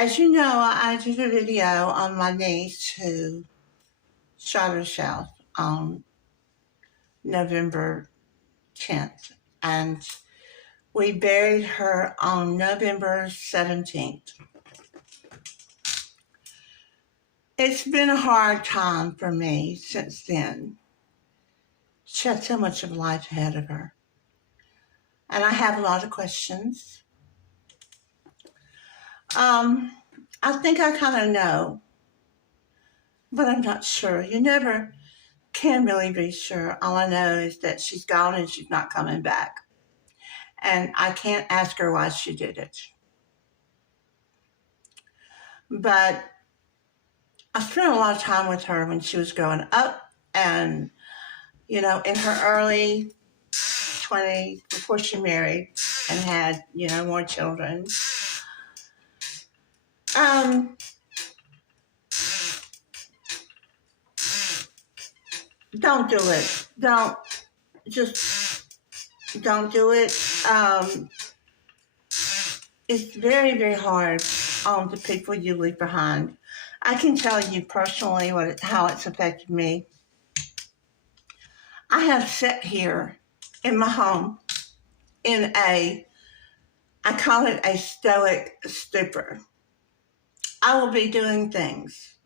As you know, I did a video on my niece who shot herself on November 10th, and we buried her on November 17th. It's been a hard time for me since then. She had so much of life ahead of her, and I have a lot of questions. I think I kind of know, but I'm not sure. You never can really be sure. All I know is that she's gone and she's not coming back. And I can't ask her why she did it. But I spent a lot of time with her when she was growing up and, in her early 20s before she married and had, more children. Don't do it. Don't do it. It's very, very hard on the people you leave behind. I can tell you personally how it's affected me. I have sat here in my home in I call it a stoic stupor. I will be doing things,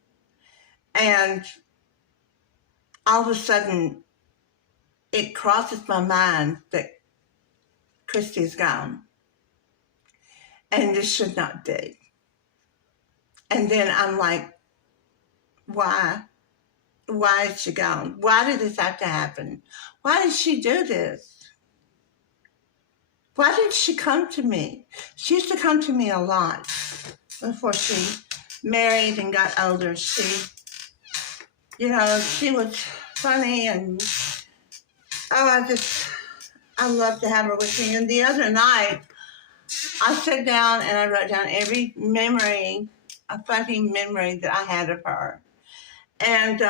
and all of a sudden it crosses my mind that Christy's gone, and this should not be. And then I'm like, why? Why is she gone? Why did this have to happen? Why did she do this? Why did she come to me? She used to come to me a lot before she married and got older. She was funny, and I love to have her with me. And the other night, I sat down and I wrote down every memory, a funny memory that I had of her. And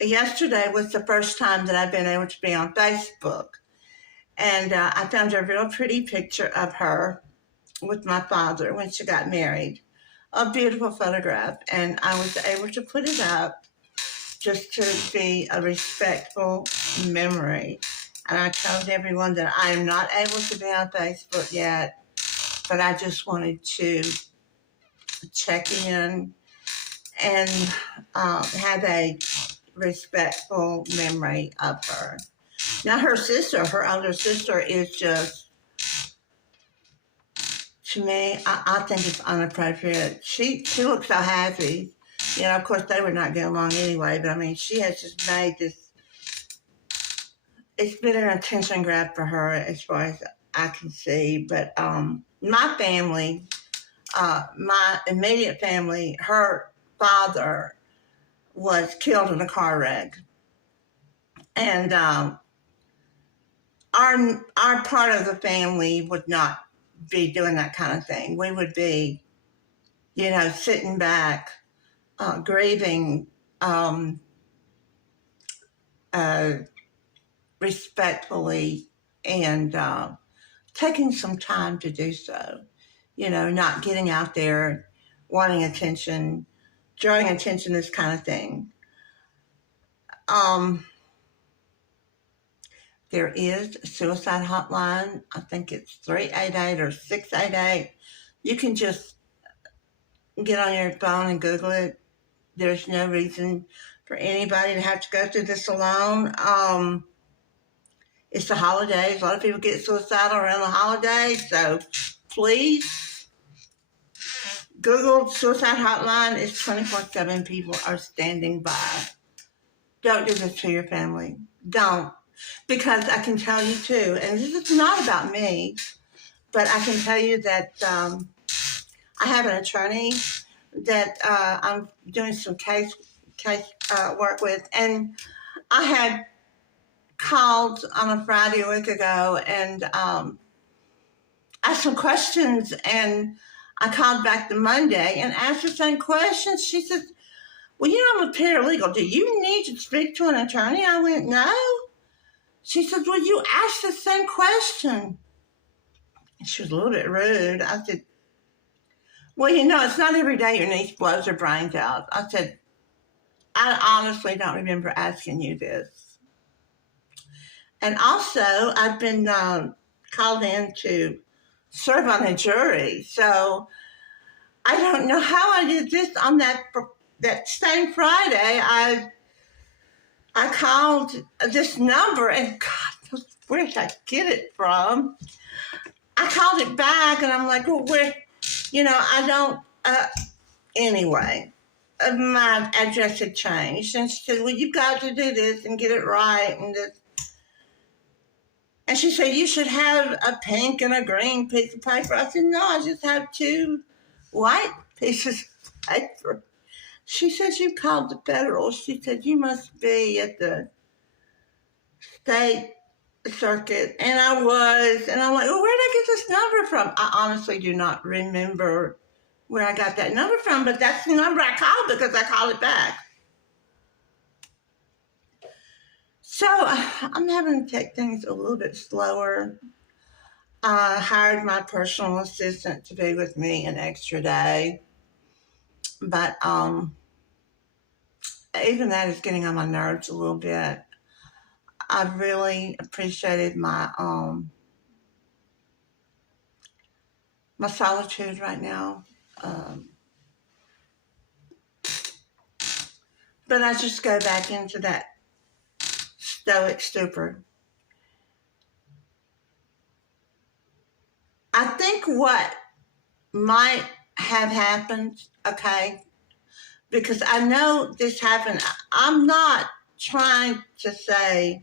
yesterday was the first time that I've been able to be on Facebook. And I found a real pretty picture of her with my father when she got married. A beautiful photograph. And I was able to put it up just to be a respectful memory. And I told everyone that I am not able to be on Facebook yet, but I just wanted to check in and have a respectful memory of her. Now her older sister is just, to me, I think it's inappropriate. She looks so happy. Of course they would not get along anyway, but I mean, she has just made this, it's been an attention grab for her as far as I can see. But my family, my immediate family, her father was killed in a car wreck. And our part of the family would not be doing that kind of thing. We would be, sitting back, grieving, respectfully, and taking some time to do so. Not getting out there, wanting attention, drawing attention, this kind of thing. There is a suicide hotline. I think it's 388 or 688. You can just get on your phone and Google it. There's no reason for anybody to have to go through this alone. It's the holidays. A lot of people get suicidal around the holidays. So please, Google suicide hotline. It's 24/7. People are standing by. Don't do this to your family. Don't. Because I can tell you too, and this is not about me, but I can tell you that I have an attorney that I'm doing some case work with, and I had called on a Friday a week ago and asked some questions, and I called back the Monday and asked the same questions. She said, well, I'm a paralegal. Do you need to speak to an attorney? I went, no. She said, well, you asked the same question. And she was a little bit rude. I said, Well, it's not every day your niece blows her brains out. I said, I honestly don't remember asking you this. And also, I've been called in to serve on a jury. So I don't know how I did this on that same Friday. I called this number, and God, where did I get it from? I called it back, and I'm like, well, where? I don't. Anyway, my address had changed, and she said, well, you've got to do this and get it right, and she said, you should have a pink and a green piece of paper. I said, no, I just have two white pieces of paper. She said, you called the federal. She said, you must be at the state circuit. And I was. And I'm like, well, where did I get this number from? I honestly do not remember where I got that number from, but that's the number I called because I called it back. So I'm having to take things a little bit slower. I hired my personal assistant to be with me an extra day, but even that is getting on my nerves a little bit. I've really appreciated my solitude right now, but I just go back into that stoic stupor. I think what might have happened, okay, because I know this happened. I'm not trying to say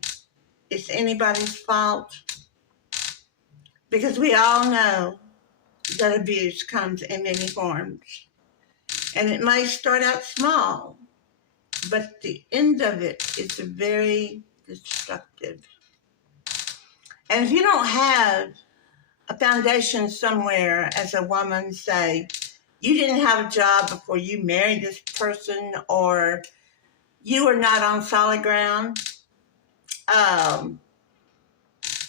it's anybody's fault, because we all know that abuse comes in many forms. And it may start out small, but the end of it is very destructive. And if you don't have a foundation somewhere as a woman, say, you didn't have a job before you married this person, or you were not on solid ground,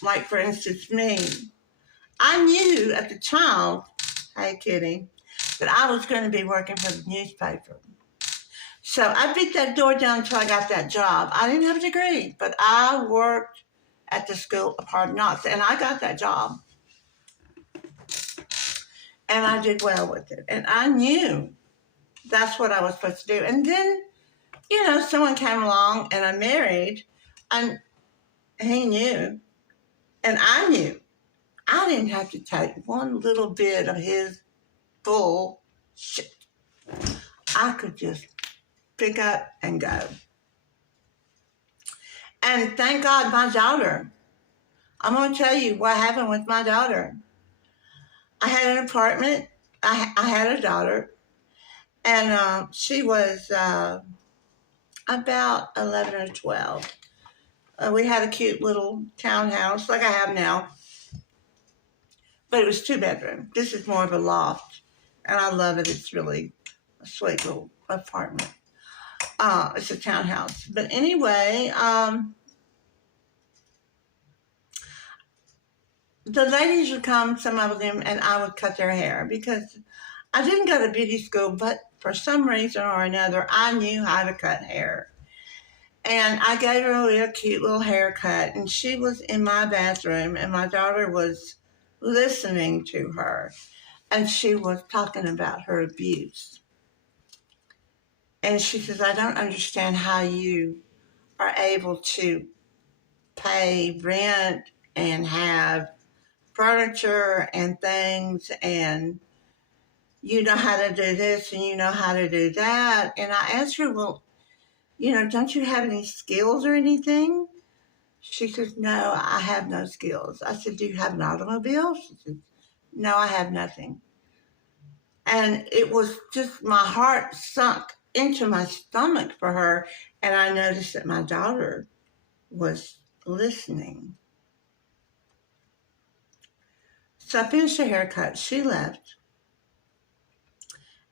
like for instance me, I knew at the time, hey Kitty, that I was going to be working for the newspaper. So I beat that door down until I got that job. I didn't have a degree, but I worked at the School of Hard Knocks, and I got that job. And I did well with it. And I knew that's what I was supposed to do. And then, someone came along and I married, and he knew, and I knew. I didn't have to take one little bit of his bull shit. I could just pick up and go. And thank God my daughter. I'm going to tell you what happened with my daughter. I had an apartment. I had a daughter, and she was about 11 or 12. We had a cute little townhouse like I have now, but it was 2 bedroom. This is more of a loft, and I love it. It's really a sweet little apartment. It's a townhouse. But anyway, the ladies would come, some of them, and I would cut their hair because I didn't go to beauty school, but for some reason or another, I knew how to cut hair. And I gave her a cute little haircut, and she was in my bathroom, and my daughter was listening to her, and she was talking about her abuse. And she says, I don't understand how you are able to pay rent and have furniture and things, and you know how to do this and you know how to do that. And I asked her, well, don't you have any skills or anything? She says, no, I have no skills. I said, do you have an automobile? She said, no, I have nothing. And it was just, my heart sunk into my stomach for her. And I noticed that my daughter was listening. So I finished her haircut. She left.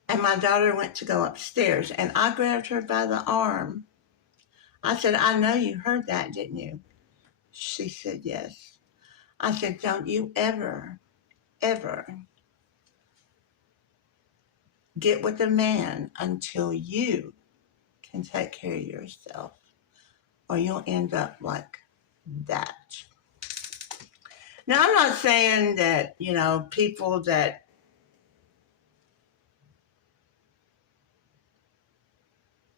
And my daughter went to go upstairs. And I grabbed her by the arm. I said, I know you heard that, didn't you? She said, yes. I said, don't you ever, ever get with a man until you can take care of yourself, or you'll end up like that. Now, I'm not saying that, people that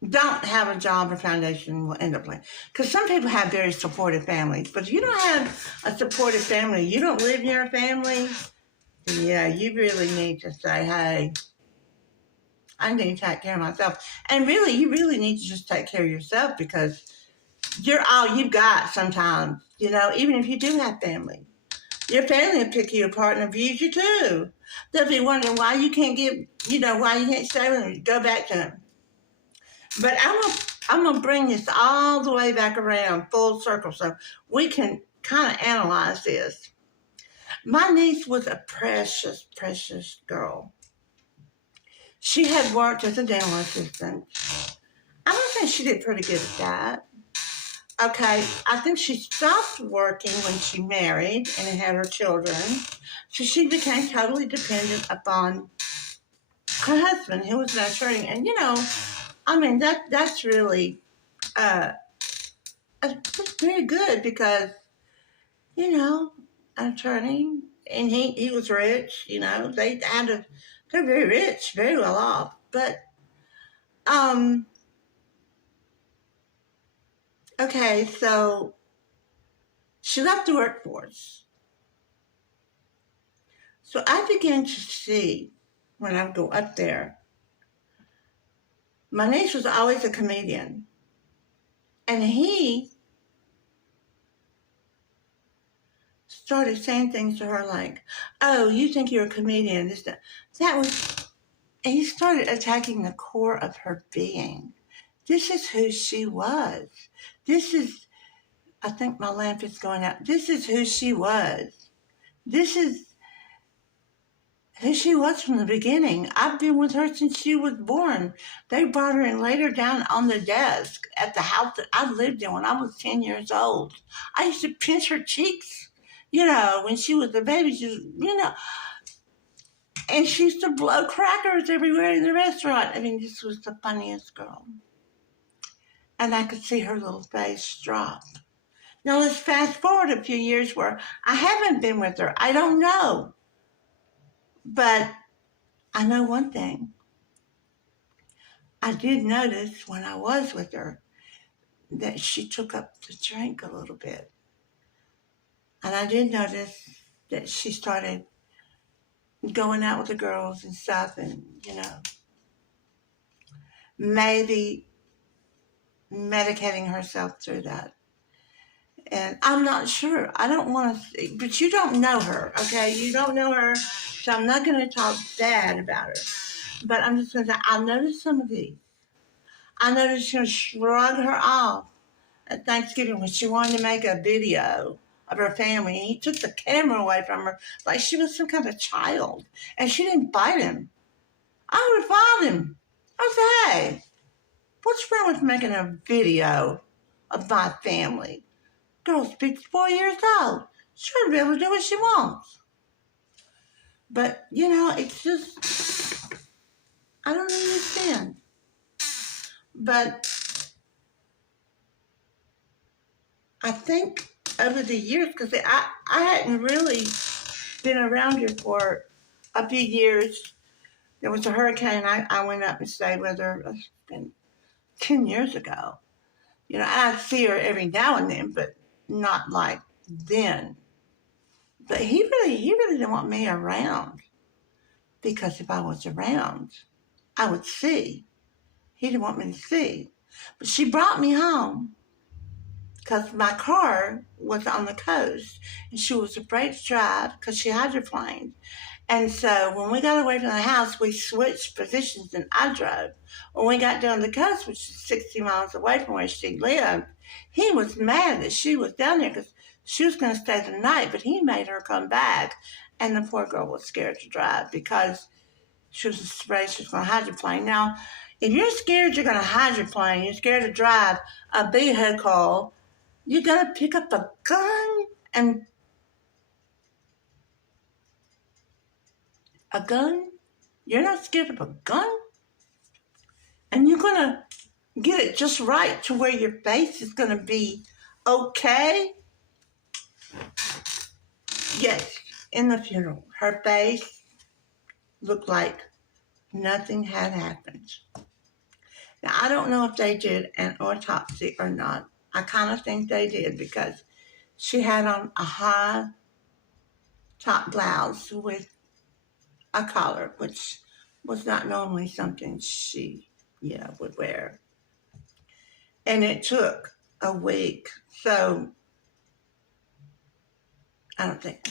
don't have a job or foundation will end up like, because some people have very supportive families, but if you don't have a supportive family, you don't live near a family, then yeah, you really need to say, hey, I need to take care of myself. And really, you really need to just take care of yourself, because you're all you've got sometimes, even if you do have family. Your family will pick you apart and abuse you too. They'll be wondering why you can't why you can't stay with them, go back to them. But I'm gonna bring this all the way back around, full circle, so we can kind of analyze this. My niece was a precious, precious girl. She had worked as a dental assistant. I don't think she did pretty good at that. Okay, I think she stopped working when she married and had her children. So she became totally dependent upon her husband, who was an attorney. And that's really that's very good, because an attorney, and he was rich. They're very rich, very well off. But okay, so she left the workforce. So I began to see, when I would go up there, my niece was always a comedian. And he started saying things to her like, oh, you think you're a comedian. That was, and he started attacking the core of her being. This is who she was. This is, I think my lamp is going out. This is who she was. This is who she was from the beginning. I've been with her since she was born. They brought her and laid her down on the desk at the house that I lived in when I was 10 years old. I used to pinch her cheeks, when she was a baby. And she used to blow crackers everywhere in the restaurant. I mean, this was the funniest girl. And I could see her little face drop. Now let's fast forward a few years where I haven't been with her. I don't know. But I know one thing. I did notice when I was with her that she took up the drink a little bit. And I did notice that she started going out with the girls and stuff, and, maybe medicating herself through that. And I'm not sure. I don't want to see, but you don't know her, okay? You don't know her, so I'm not going to talk bad about her. But I'm just going to say, I noticed some of these. I noticed she would shrug her off at Thanksgiving when she wanted to make a video of her family. And he took the camera away from her like she was some kind of child. And she didn't fight him. I would have fought him. I said, hey, what's wrong with making a video of my family? Girl's 54 years old. She ought to be able to do what she wants. But, it's just, I don't understand. But I think over the years, because I hadn't really been around here for a few years. There was a hurricane. I went up and stayed with her. It's been 10 years ago. I see her every now and then, but not like then. But he really didn't want me around, because if I was around, I would see. He didn't want me to see. But she brought me home because my car was on the coast and she was afraid to drive because she hydroplaned. And so when we got away from the house, we switched positions and I drove. When we got down the coast, which is 60 miles away from where she lived, he was mad that she was down there because she was going to stay the night, but he made her come back. And the poor girl was scared to drive because she was afraid she was going to hydroplane. Now, if you're scared you're going to hydroplane, you're scared to drive a vehicle, you got to pick up a gun and a gun? You're not scared of a gun? And you're going to get it just right to where your face is going to be okay? Yes, in the funeral, her face looked like nothing had happened. Now, I don't know if they did an autopsy or not. I kind of think they did because she had on a high top blouse with a collar, which was not normally something she, would wear. And it took a week. So I don't think,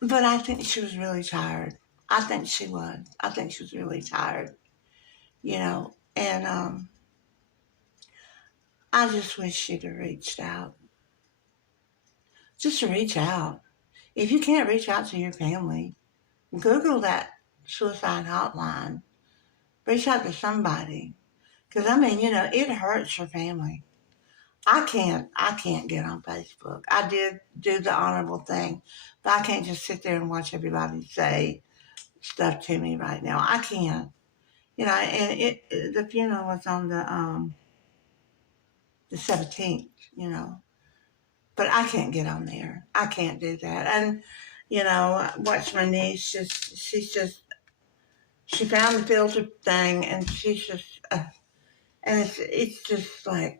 but I think she was really tired. I think she was. I think she was really tired, and I just wish she'd have reached out. Just to reach out. If you can't reach out to your family, Google that suicide hotline. Reach out to somebody. Because, I mean, it hurts her family. I can't get on Facebook. I did do the honorable thing, but I can't just sit there and watch everybody say stuff to me right now. I can't. And the funeral was on the 17th, but I can't get on there. I can't do that. And, watch my niece, she found the filter thing and she's just, and it's just like,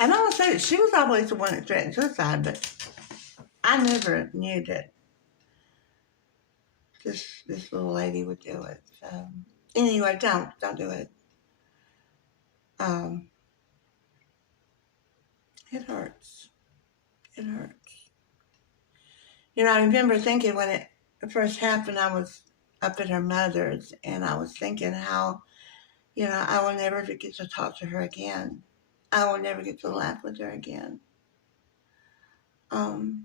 and I want to say that she was always the one that threatened suicide, but I never knew that this little lady would do it. So anyway, don't do it. Um, it hurts. It hurts. I remember thinking when it first happened, I was up at her mother's, and I was thinking how, I will never get to talk to her again. I will never get to laugh with her again. Um,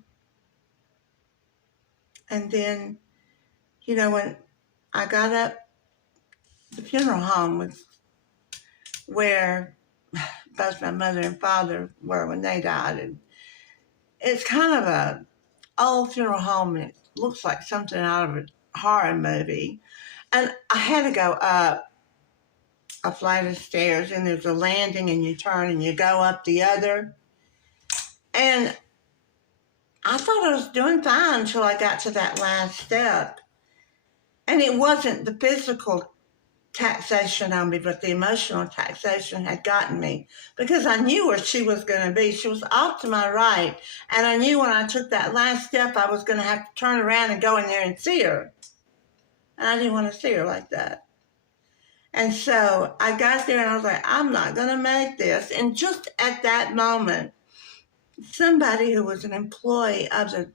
and then, when I got up, the funeral home was where both my mother and father were when they died. And it's kind of a old funeral home, and it looks like something out of a horror movie. And I had to go up a flight of stairs, and there's a landing, and you turn and you go up the other. And I thought I was doing fine until I got to that last step. And it wasn't the physical taxation on me, but the emotional taxation had gotten me because I knew where she was going to be. She was off to my right, and I knew when I took that last step, I was going to have to turn around and go in there and see her. And I didn't want to see her like that. And so I got there and I was like, I'm not going to make this. And just at that moment, somebody who was an employee of the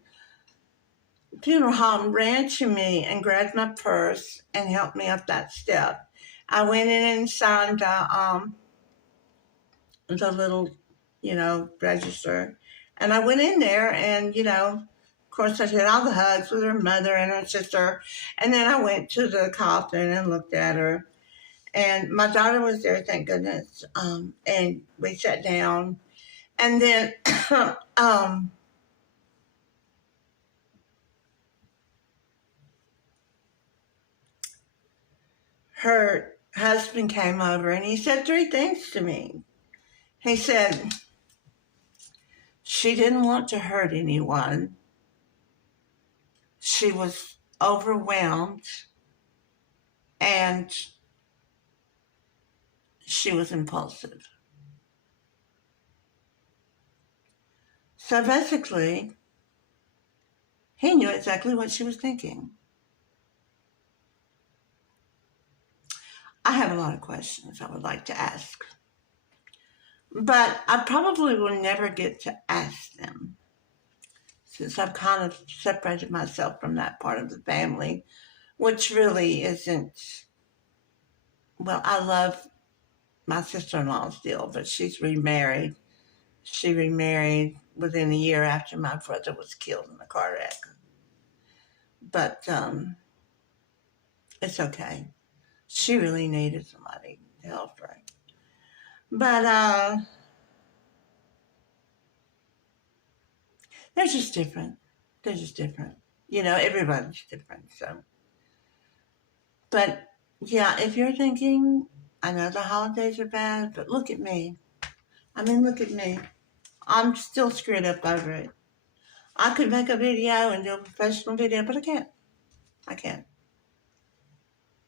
funeral home ran to me and grabbed my purse and helped me up that step. I went in and signed the little, register. And I went in there and, of course I did all the hugs with her mother and her sister. And then I went to the coffin and looked at her. And my daughter was there, thank goodness. And we sat down. And then her husband came over and he said 3 things to me. He said, she didn't want to hurt anyone. She was overwhelmed and she was impulsive. So basically, he knew exactly what she was thinking. I have a lot of questions I would like to ask, but I probably will never get to ask them since I've kind of separated myself from that part of the family, which really isn't, well, I love my sister-in-law still, but she's remarried. She remarried within a year after my brother was killed in a car wreck. But it's okay. She really needed somebody to help her. But they're just different. They're just different. You know, everybody's different. So, but yeah, if you're thinking, I know the holidays are bad, but look at me. I mean, look at me. I'm still screwed up over it. I could make a video and do a professional video, but I can't. I can't.